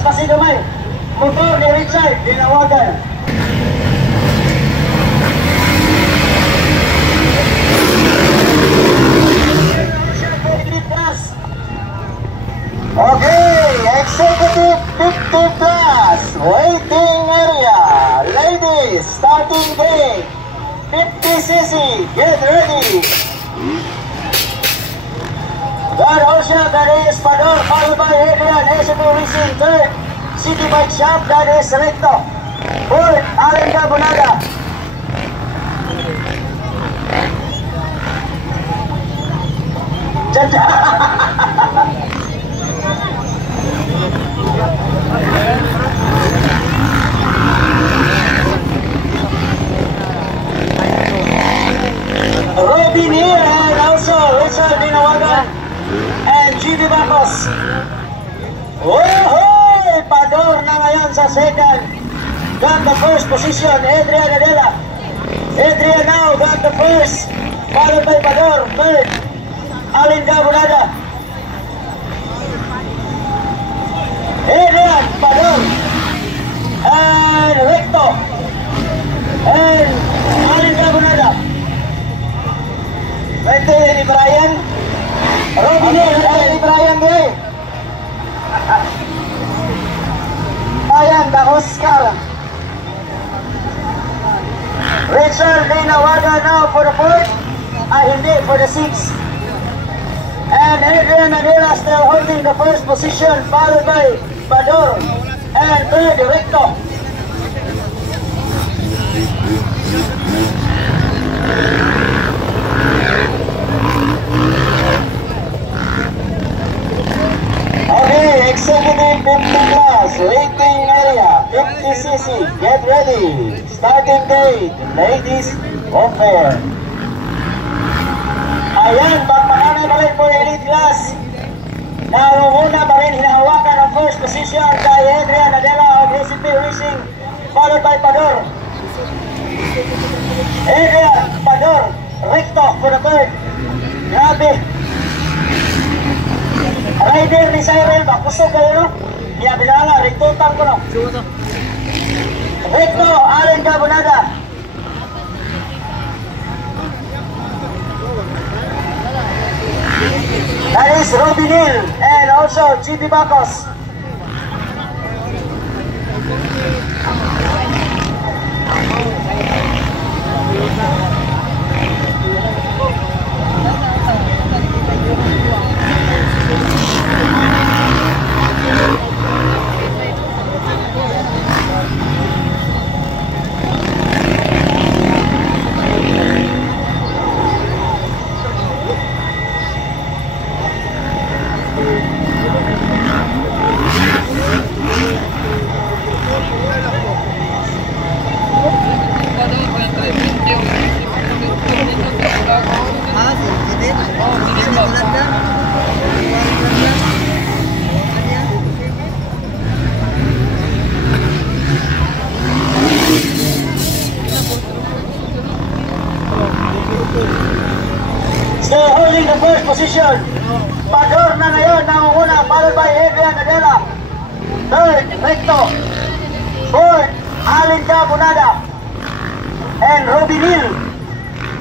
mas pasigamay. Motor ni Richard, dinawagan. Okay, executive 50 plus, waiting area. Ladies, starting gate, 50cc, get ready. God Osha, that is Pador, followed by Adrian, SMO Racing, third, City Bike Shop, that is Recto, fourth, Allen Gabunaga. Robin here and also Richard Dinawagan and GD Bacos. Wohoy! Pador na ngayon sa second. Got the first position, Adrian Adela. Adrian now got the first, followed by Pador, third, Alin Gabunada. Adrian, Pador, and Recto, and Alin Gabunada. Ito ni Brian. Robin ni Brian day. Brian the Oscar. Richard Dinawaga now for the fourth. Hindi, for the sixth. And Adrian Adela still holding the first position, followed by Pador and third Recto. Okay, executive 50 class, waiting area, 50cc, get ready. Starting date, ladies, open. Ayan, pagpakanay pa rin po elite class. Narumuna pa rin hinahawakan ang first position kay Adrian Adela of SCP Racing, followed by Pador. Adrian, Pador, Recto for the third. Grabe. Rider ni Cyril, bakusog kayo no? Iya bilala, Recto-tang ko no? Recto, Allen Gabunada. That is Robin Hill and also GD Bacos. Still holding the first position. Pador na ngayon, nangunguna, followed by Adrian Adela. Third, Recto. Fourth, Alin Gabunada. And Robin Hill.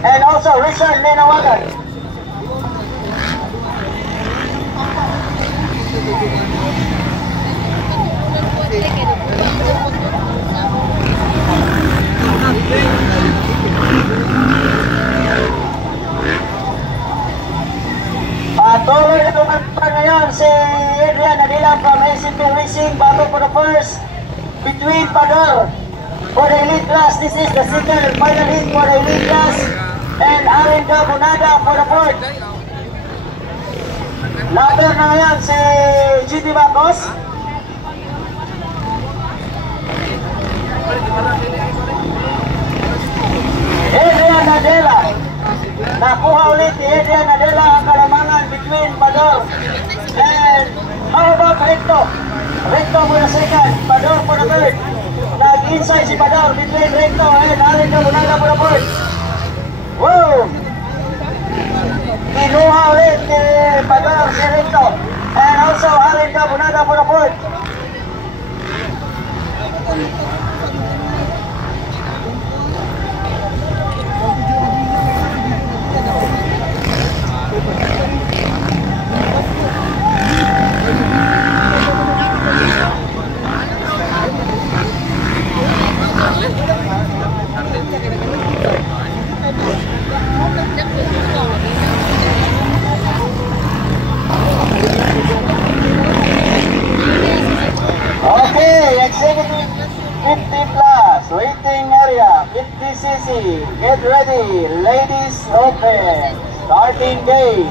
And also Richard Dinawagan. Patuloy na tumakbo ngayon si Adrian Adela from SCP Racing, battle for the first between Pador for the elite class. This is the second and final hit for the elite class, and Alin Gabunada for the fourth. Later na ngayon si GD Bacos. Adrian Adela. Nakuha ulit ni Adrian Adela ang kalamangan between Pador and how about Recto? Recto for the second, Pador for the third. Nag-inside si Pador between Recto and Alin Gabunada for the fourth. Wow! Kinuha ulit ni Pador si Recto and also Alin Gabunada for the fourth. Easy. Get ready. Ladies open. Starting gate.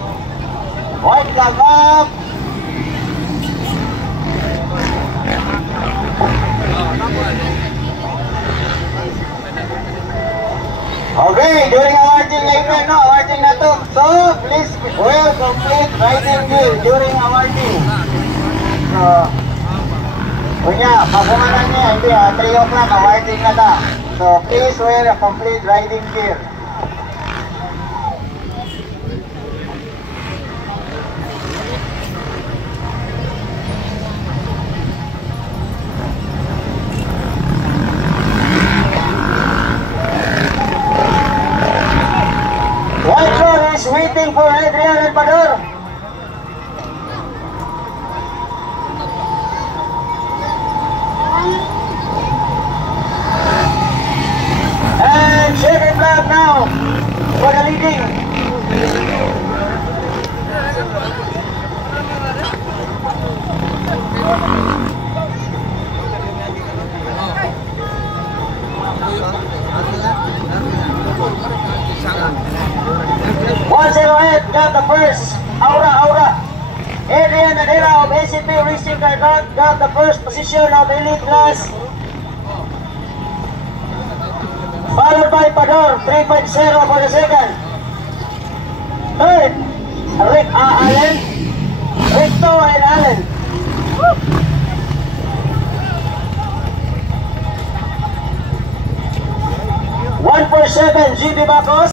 White flag up. Okay, during awarding later, no, awarding na to. So, please wear complete riding gear during awarding. So, kunya, pagunganan niya, hindi 3 o'clock, awarding na ta. So, please wear a complete riding gear. White Zone is waiting for Adrian and Pador. And checkered flag now for the leading. Got the first. Aura. Adrian Nadela of ACP Racing got the first position of elite class. Followed by Pador, 3.0 for the second. Third, Allen, Ricto and Allen. 147 GB Bacos.